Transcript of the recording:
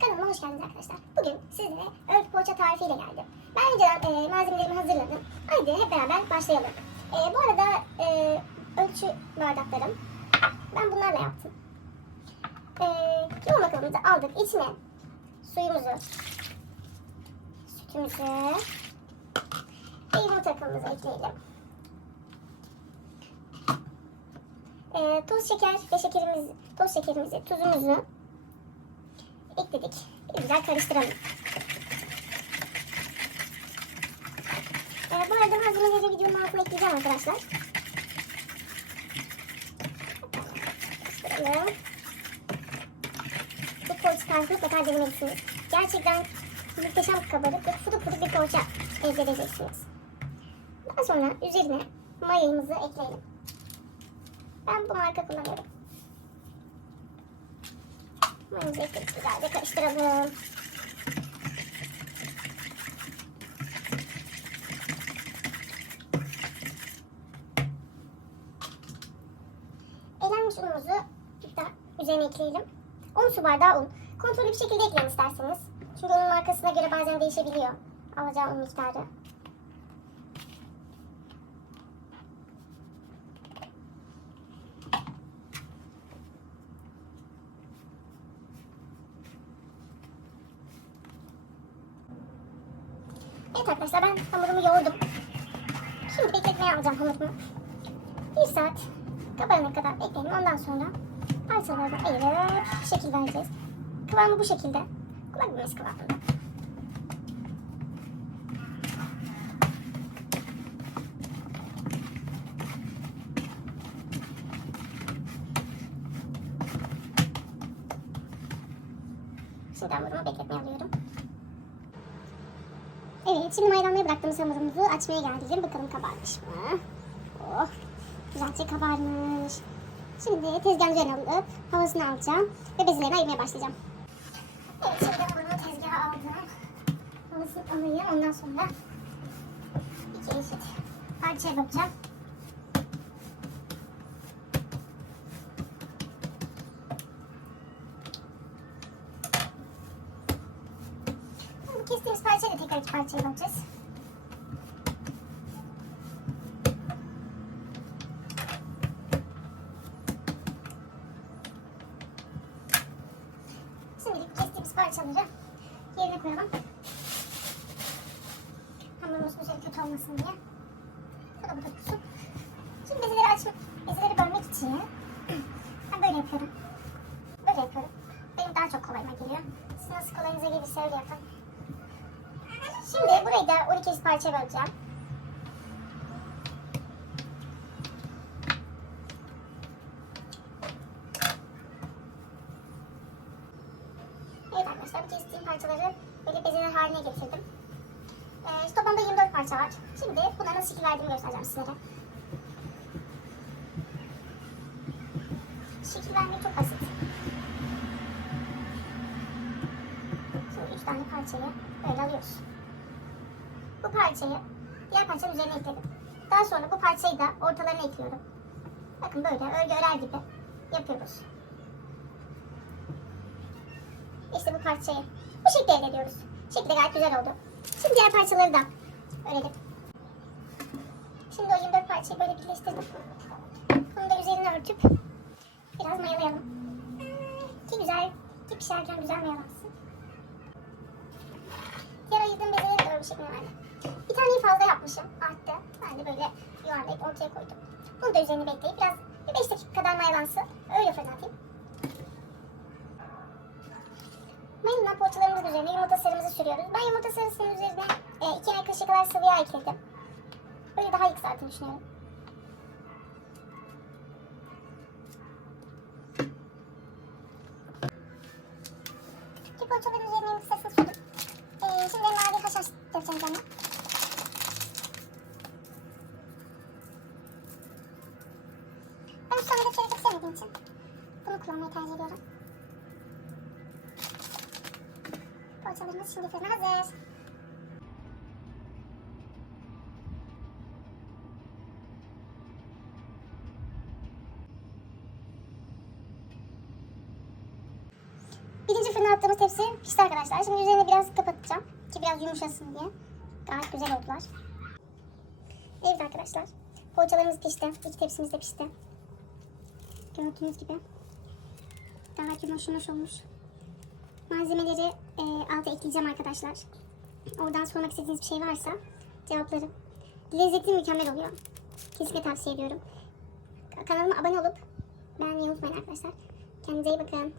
Kanalıma hoş geldiniz arkadaşlar. Bugün sizlere örgü poğaça tarifiyle geldim. Ben önceden e, malzemelerimi hazırladım. Haydi hep beraber başlayalım. E, bu arada e, ölçü bardaklarım. Ben bunlarla yaptım. E, yoğurma kabımızı aldık. İçine suyumuzu, sütümüzü ve yumurta kabımızı ekleyelim. E, toz şeker ve şekerimiz, toz şekerimizi, tuzumuzu ekledik. Güzel karıştıralım. Ee, bu arada malzemeleri videonun altına ekleyeceğim arkadaşlar. Karıştıralım. Bu poğaça tarifini mutlaka denemelisiniz. Gerçekten muhteşem kabarık ve fıdık fıdık bir poğaça elde edeceksiniz. Daha sonra üzerine mayamızı ekleyelim. Ben bu marka kullanıyorum. Mayamızı ekledik güzelce karıştıralım. Elenmiş unumuzu da üzerine ekleyelim. 10 su bardağı un. Kontrollü bir şekilde ekleyin isterseniz. Çünkü unun markasına göre bazen değişebiliyor. Alacağı un miktarı. Evet arkadaşlar ben hamurumu yoğurdum. Şimdi bekletmeye alacağım hamurumu. Bir saat kabarana kadar bekleyelim. Ondan sonra parçaları ayırıp şekil vereceğiz. Kıvamı bu şekilde. Kulak memesi kıvamında. Şimdi hamurumu bekletmeye alıyorum. Evet, şimdi mayalanmaya bıraktığımız hamurumuzu açmaya geldik. Bakalım kabarmış mı? Oh, güzelce kabarmış. Şimdi tezgahın üzerine alıp havasını alacağım ve bezelerini ayırmaya başlayacağım. Evet, şimdi hamurumu tezgaha aldım. Havasını alayım, ondan sonra iki eşit parçaya bakacağım. Bu iki parçaya bakacağız. Şimdilik kestiğimiz parçaları yerine koyalım. Hamurumuzun üzeri kötü olmasın diye. Şurada bu da tutsun. Şimdi bezeleri açmak, bezeleri bölmek için ben böyle yapıyorum. Böyle yapıyorum. Benim daha çok kolayıma geliyor. Siz nasıl kolayınıza gelirse öyle yapın. Şimdi burayı da 12 eşit parçaya böleceğim. Evet arkadaşlar bu kestiğim parçaları böyle bezeler haline getirdim. Ee, toplamda 24 parça var. Şimdi buna nasıl şekil göstereceğim sizlere. Şekil çok basit. Şimdi 3 tane parçayı böyle alıyoruz. Bu parçayı diğer parçanın üzerine ekledim. Daha sonra bu parçayı da ortalarına ekliyorum. Bakın böyle örgü örer gibi yapıyoruz. İşte bu parçayı bu şekilde elde ediyoruz. Şekli de gayet güzel oldu. Şimdi diğer parçaları da örelim. Şimdi o 24 parçayı böyle birleştirdim. Bunu da üzerine örtüp biraz mayalayalım. Ki güzel, ki pişerken güzel mayalansın. Diğer ayırdığım bezeleri de bir şekilde verdim. Bir taneyi fazla yapmışım, arttı. Ben de böyle yuvarlayıp ortaya koydum. Bunu da üzerine bekleyip biraz bir 5 dakika kadar mayalansın. Öyle fırlatayım. Mayalanan poğaçalarımızın üzerine yumurta sarımızı sürüyoruz. Ben yumurta sarısının üzerine e, iki yemek kaşığı kadar sıvı yağ ekledim. Böyle daha iyi kızarttığını düşünüyorum. Ki poğaçaların üzerine yumurta sarısını sürdüm. E, şimdi mavi haşhaş dökeceğim üzerine. Ben şu sevmediğim için bunu kullanmayı tercih ediyorum. Poğaçalarımız şimdi fırına hazır. Birinci fırına attığımız tepsi pişti arkadaşlar. Şimdi üzerine biraz kapatacağım. Ki biraz yumuşasın diye. Gayet güzel oldular. Evet arkadaşlar. Poğaçalarımız pişti. İki tepsimiz de pişti. Gördüğünüz gibi. Gayet yumuş yumuş olmuş. Malzemeleri e, alta ekleyeceğim arkadaşlar. Oradan sormak istediğiniz bir şey varsa cevaplarım. Lezzeti mükemmel oluyor. Kesinlikle tavsiye ediyorum. Kanalıma abone olup beğenmeyi unutmayın arkadaşlar. Kendinize iyi bakın.